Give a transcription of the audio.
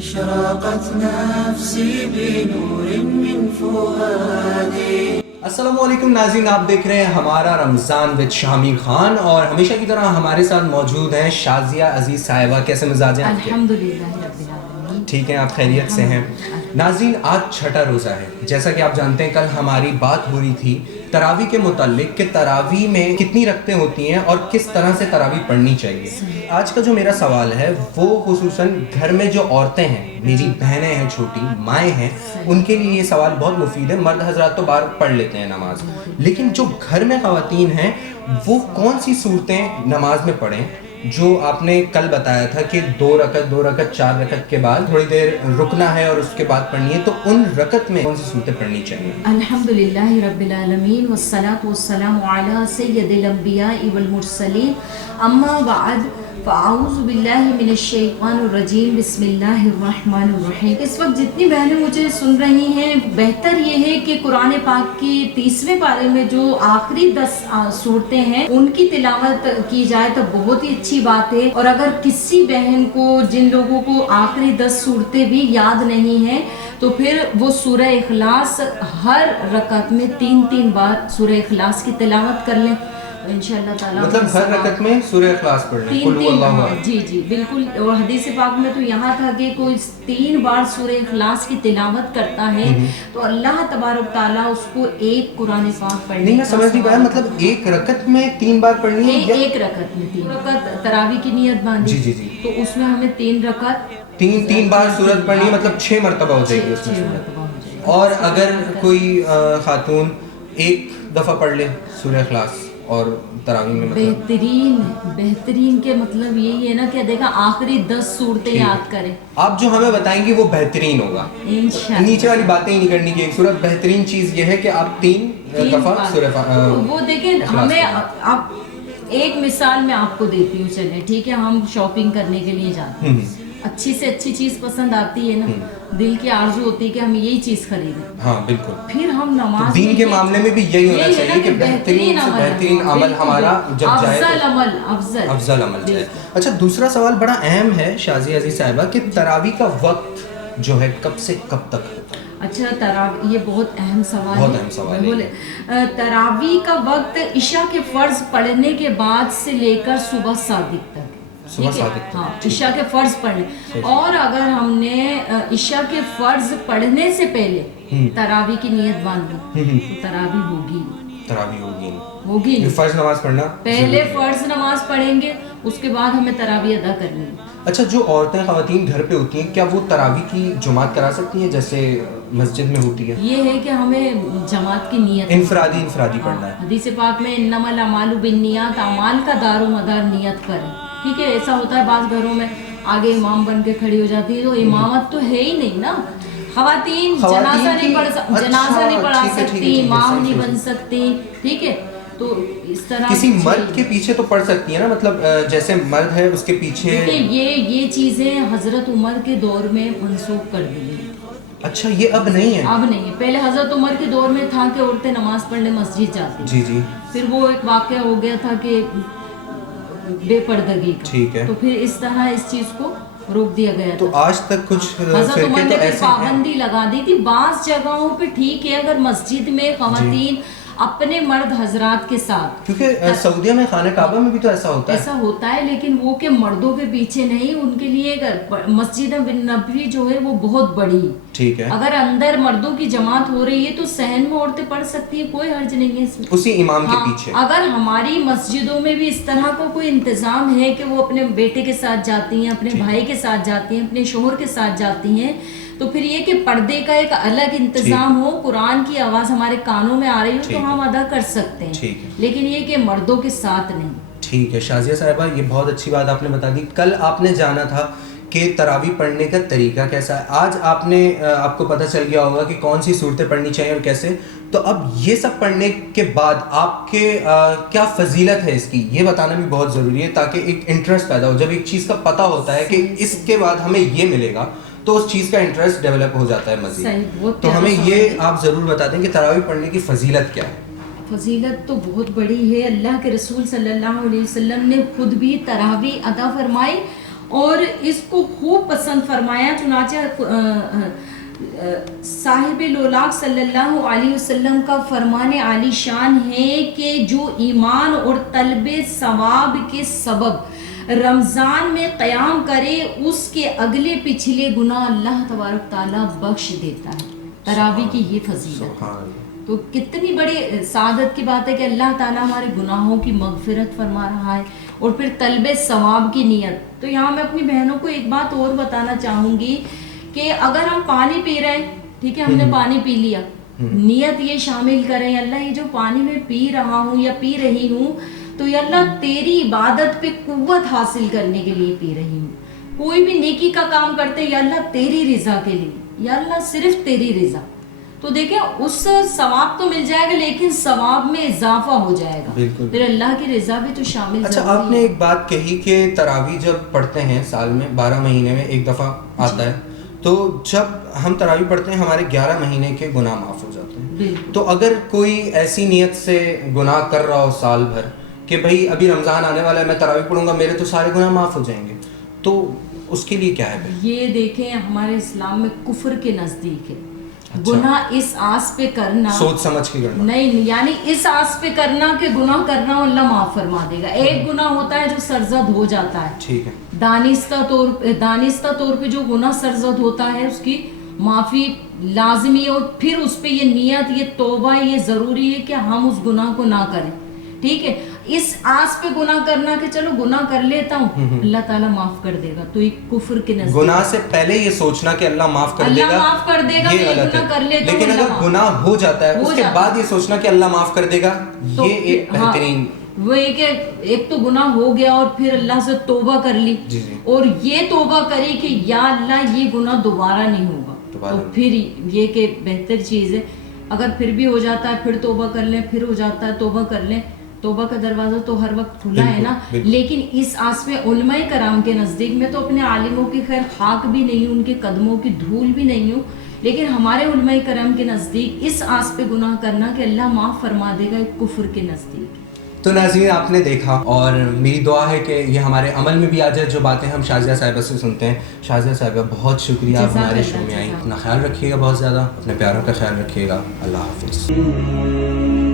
أشرقت نفسي بنور من فؤادي. السلام علیکم ناظرین، آپ دیکھ رہے ہیں ہمارا رمضان وتھ شامیر خان، اور ہمیشہ کی طرح ہمارے ساتھ موجود ہیں شازیہ عزیز صاحبہ. کیسے مزاج ہیں آپ کے؟ الحمدللہ رب العالمین. ٹھیک ہیں، آپ خیریت سے ہیں؟ ناظرین، آج چھٹا روزہ ہے. جیسا کہ آپ جانتے ہیں کل ہماری بات ہو رہی تھی تراویح کے متعلق کہ تراویح میں کتنی رکعتیں ہوتی ہیں اور کس طرح سے تراویح پڑھنی چاہیے. آج کا جو میرا سوال ہے وہ خصوصاً گھر میں جو عورتیں ہیں، میری بہنیں ہیں، چھوٹی مائیں ہیں، ان کے لیے یہ سوال بہت مفید ہے. مرد حضرات تو باہر پڑھ لیتے ہیں نماز، لیکن جو گھر میں خواتین ہیں وہ کون سی صورتیں نماز میں پڑھیں؟ جو آپ نے کل بتایا تھا کہ 2 رکعت 4 رکعت کے بعد تھوڑی دیر رکنا ہے اور اس کے بعد پڑھنی ہے، تو ان رکعت میں کون سی صورتیں پڑھنی چاہیے؟ الحمدللہ رب العالمین والصلاة والسلام علی سید الانبیاء والمرسلین، اما بعد فاعوذ باللہ من الشیطان الرجیم، بسم اللہ الرحمن الرحیم. اس وقت جتنی بہنیں مجھے سن رہی ہیں، بہتر یہ ہے کہ قرآن پاک کی 30ویں پارے میں جو آخری 10 صورتیں ہیں ان کی تلاوت کی جائے تو بہت ہی اچھی بات ہے. اور اگر کسی بہن کو، جن لوگوں کو آخری 10 صورتیں بھی یاد نہیں ہیں، تو پھر وہ سورہ اخلاص ہر رکعت میں 3 بار سورہ اخلاص کی تلاوت کر لیں انشاءاللہ تعالیٰ. مطلب ہر رکعت میں سورہ اخلاص پڑھ لیں، قل هو اللہ احد. جی بالکل. اور حدیث پاک میں تو یہاں تھا کہ کوئی 3 بار سورہ اخلاص کی تلاوت کرتا ہے تو اللہ تبارک تعالیٰ اس کو ایک قرآن پاک پڑھنے نہیں، میں سمجھ نہیں پایا، مطلب ایک رکعت میں 3 بار پڑھنی ہے؟ ایک رکعت میں 3 رکعت تراویح کی نیت باندھی جی تو اس میں ہمیں 3 رکعت تین بار سورت پڑھنی ہے، مطلب 6 مرتبہ ہو جائے گی اس میں سورت. اور اگر کوئی خاتون ایک دفعہ پڑھ لے سورہ اخلاص اور تراویح میں، بہترین کے مطلب یہی ہے نا کہ دیکھا آخری 10 صورتیں یاد کریں. آپ جو ہمیں بتائیں گے وہ بہترین ہوگا. نیچے والی باتیں ہی نہیں کرنی کی. ایک صورت بہترین چیز یہ ہے کہ آپ 3 دفعہ سورہ وہ دیکھیں. ہمیں اب ایک مثال میں آپ کو دیتی ہوں. چلیں ٹھیک ہے، ہم شاپنگ کرنے کے لیے جاتے ہیں، اچھی سے اچھی چیز پسند آتی ہے نا، دل کی آرزو ہوتی ہے کہ ہم یہی چیز خریدیں. ہاں بالکل. پھر ہم نماز دین کے معاملے میں بھی یہی ہونا چاہیے کہ بہترین سے بہترین عمل ہمارا جب جائے افضل عمل جائے. اچھا، دوسرا سوال بڑا اہم ہے شازیہ عزیز صاحبہ کہ تراویح کا وقت جو ہے کب سے کب تک ہوتا ہے؟ اچھا، تراویح یہ بہت اہم سوال ہے. تراویح کا وقت عشاء کے فرض پڑھنے کے بعد سے لے کر صبح صادق تک. ہاں، عشاء کے فرض پڑھنے. اور اگر ہم نے عشاء کے فرض پڑھنے سے پہلے تراویح کی نیت باندھی تو تراویح ہوگی. فرض نماز پڑھنا پہلے فرض نماز پڑھیں گے، اس کے بعد ہمیں تراویح ادا کرنی ہے. اچھا، جو عورتیں خواتین گھر پہ ہوتی ہیں کیا وہ تراویح کی جماعت کرا سکتی ہیں جیسے مسجد میں ہوتی ہے؟ یہ ہے کہ ہمیں جماعت کی نیت انفرادی پڑھنا ہے. حدیث پاک میں انما الاعمال بالنیات، اعمال کا دار و مدار نیت پر ہے. ٹھیک ہے، ایسا ہوتا ہے بعض گھروں میں آگے امام بن کے کھڑی ہو جاتی ہے تو امامت تو ہے ہی نہیں نا. خواتین جنازہ نہیں پڑھا سکتی، امام نہیں بن سکتی. ٹھیک ہے، تو اس طرح کسی مرد کے پیچھے تو پڑھ سکتی ہیں نا، مطلب جیسے مرد ہے اس کے پیچھے. یہ چیزیں حضرت عمر کے دور میں منسوخ کر دی گئی. اچھا، یہ اب نہیں ہے؟ اب نہیں ہے. پہلے حضرت عمر کے دور میں تھا کہ عورتیں نماز پڑھنے مسجد جاتی. جی. پھر وہ ایک واقعہ ہو گیا تھا کہ بے پردگی کا. ٹھیک ہے، تو پھر اس طرح اس چیز کو روک دیا گیا. تو آج تک کچھ حضرت عمر نے پابندی لگا دی تھی. بعض جگہوں پہ ٹھیک ہے اگر مسجد میں خواتین اپنے مرد حضرات کے ساتھ، کیونکہ سعودیہ میں خانہ کعبہ میں بھی تو ایسا ہوتا ہے لیکن وہ کہ مردوں کے پیچھے نہیں. ان کے لیے مسجد نبوی جو ہے وہ بہت بڑی. ٹھیک ہے، اگر اندر مردوں کی جماعت ہو رہی ہے تو صحن میں عورتیں پڑھ سکتی ہیں، کوئی حرج نہیں ہے اس میں، اسی امام کے پیچھے. اگر ہماری مسجدوں میں بھی اس طرح کا کوئی انتظام ہے کہ وہ اپنے بیٹے کے ساتھ جاتی ہیں، اپنے بھائی کے ساتھ جاتی ہیں، اپنے شوہر کے ساتھ جاتی ہیں، تو پھر یہ کہ پردے کا ایک الگ انتظام ہو، قرآن کی آواز ہمارے کانوں میں آ رہی ہو تو ہم ادا کر سکتے ہیں، لیکن یہ کہ مردوں کے ساتھ نہیں. ٹھیک ہے شازیہ صاحبہ، یہ بہت اچھی بات آپ نے بتا دی. کل آپ نے جانا تھا کہ تراویح پڑھنے کا طریقہ کیسا ہے. آج آپ کو پتہ چل گیا ہوگا کہ کون سی صورتیں پڑھنی چاہیے اور کیسے. تو اب یہ سب پڑھنے کے بعد آپ کے کیا فضیلت ہے اس کی، یہ بتانا بھی بہت ضروری ہے تاکہ ایک انٹرسٹ پیدا ہو. جب ایک چیز کا پتہ ہوتا ہے کہ اس کے بعد ہمیں یہ ملے گا تو اس چیز کا انٹرسٹ ڈیولپ ہو جاتا ہے مزید. تو ہمیں یہ آپ ضرور بتا دیں کہ تراویح پڑھنے کی فضیلت کیا ہے. فضیلت تو بہت بڑی ہے. اللہ کے رسول صلی اللہ علیہ وسلم نے خود بھی تراویح ادا فرمائی اور اس کو خوب پسند فرمایا. چنانچہ صاحب لولاک صلی اللہ علیہ وسلم کا فرمان عالی شان ہے کہ جو ایمان اور طلب ثواب کے سبب رمضان میں قیام کرے اس کے اگلے پچھلے گناہ اللہ تبارک تعالیٰ بخش دیتا ہے. تراویح کی یہ فضیلت. تو کتنی بڑی سعادت کی بات ہے کہ اللہ تعالیٰ ہمارے گناہوں کی مغفرت فرما رہا ہے اور پھر طلب ثواب کی نیت. تو یہاں میں اپنی بہنوں کو ایک بات اور بتانا چاہوں گی کہ اگر ہم پانی پی رہے ہیں, ٹھیک ہے, ہم نے پانی پی لیا, نیت یہ شامل کریں اللہ یہ جو پانی میں پی رہا ہوں یا پی رہی ہوں تو یا اللہ تیری عبادت پہ قوت حاصل کرنے کے لیے پی رہی ہوں. کوئی بھی نیکی کا کام کرتے یا اللہ تیری رضا کے لیے, یا اللہ صرف تیری رضا. تو دیکھیں اس ثواب تو مل جائے گا لیکن ثواب میں اضافہ ہو جائے گا, پھر اللہ کی رضا بھی تو شامل. اچھا, آپ نے ایک بات کہی کہ تراویح جب پڑھتے ہیں سال میں 12 مہینے میں ایک دفعہ آتا ہے, تو جب ہم تراویح پڑھتے ہیں ہمارے 11 مہینے کے گناہ معاف ہو جاتے ہیں. تو اگر کوئی ایسی نیت سے گناہ کر رہا ہو سال بھر کہ بھائی ابھی رمضان آنے والا ہے میں تراویح پڑھوں گا میرے تو سارے گناہ معاف ہو جائیں گے, تو اس کے لیے کیا ہے بھائی؟ یہ دیکھیں ہمارے اسلام میں کفر کے نزدیک ہے. گناہ اس آس پہ کرنا, سوچ سمجھ کے کرنا نہیں, یعنی اس آس پہ کرنا کہ گناہ کرنا اللہ معاف فرما دے گا. ایک گناہ ہوتا ہے جو سرزد ہو جاتا ہے, ٹھیک ہے, دانستہ طور پہ جو گناہ سرزد ہوتا ہے اس کی معافی لازمی ہے, اور پھر اس پہ یہ نیت, یہ توبہ, یہ ضروری ہے کہ ہم اس گناہ کو نہ کریں. ٹھیک ہے, اس آس پہ گناہ کرنا کہ چلو گناہ کر لیتا ہوں اللہ تعالیٰ معاف کر دے گا, تو یہ کفر کے نزدیک. گناہ سے پہلے یہ سوچنا کہ اللہ معاف کر دے گا, اللہ معاف کر دے گا, یہ غلط ہے. لیکن اگر گناہ ہو جاتا ہے اس کے بعد یہ سوچنا کہ اللہ معاف کر دے گا, یہ ایک بہترین. وہ کہ ایک تو گناہ ہو گیا اور پھر اللہ سے توبہ کر لی, اور یہ توبہ کری کہ یا اللہ یہ گناہ دوبارہ نہیں ہوگا, تو پھر یہ کہ بہتر چیز ہے. اگر پھر بھی ہو جاتا ہے پھر توبہ کر لیں, پھر ہو جاتا ہے توبہ کر لیں. توبہ کا دروازہ تو ہر وقت کھلا ہے نا. لیکن اس آس میں علماء کرام کے نزدیک, میں تو اپنے عالموں کی خیر خاک بھی نہیں ہوں, ان کے قدموں کی دھول بھی نہیں ہوں, لیکن ہمارے علماء کرام کے نزدیک اس آس پہ گناہ کرنا کہ اللہ معاف فرما دے گا ایک کفر کے نزدیک. تو ناظرین آپ نے دیکھا, اور میری دعا ہے کہ یہ ہمارے عمل میں بھی آ جائے جو باتیں ہم شازیہ صاحبہ سے سنتے ہیں. شازیہ صاحبہ بہت شکریہ, آپ ہمارے شو میں آئیں. اپنا خیال رکھیے گا, بہت زیادہ اپنے پیاروں کا خیال رکھیے گا. اللہ حافظ.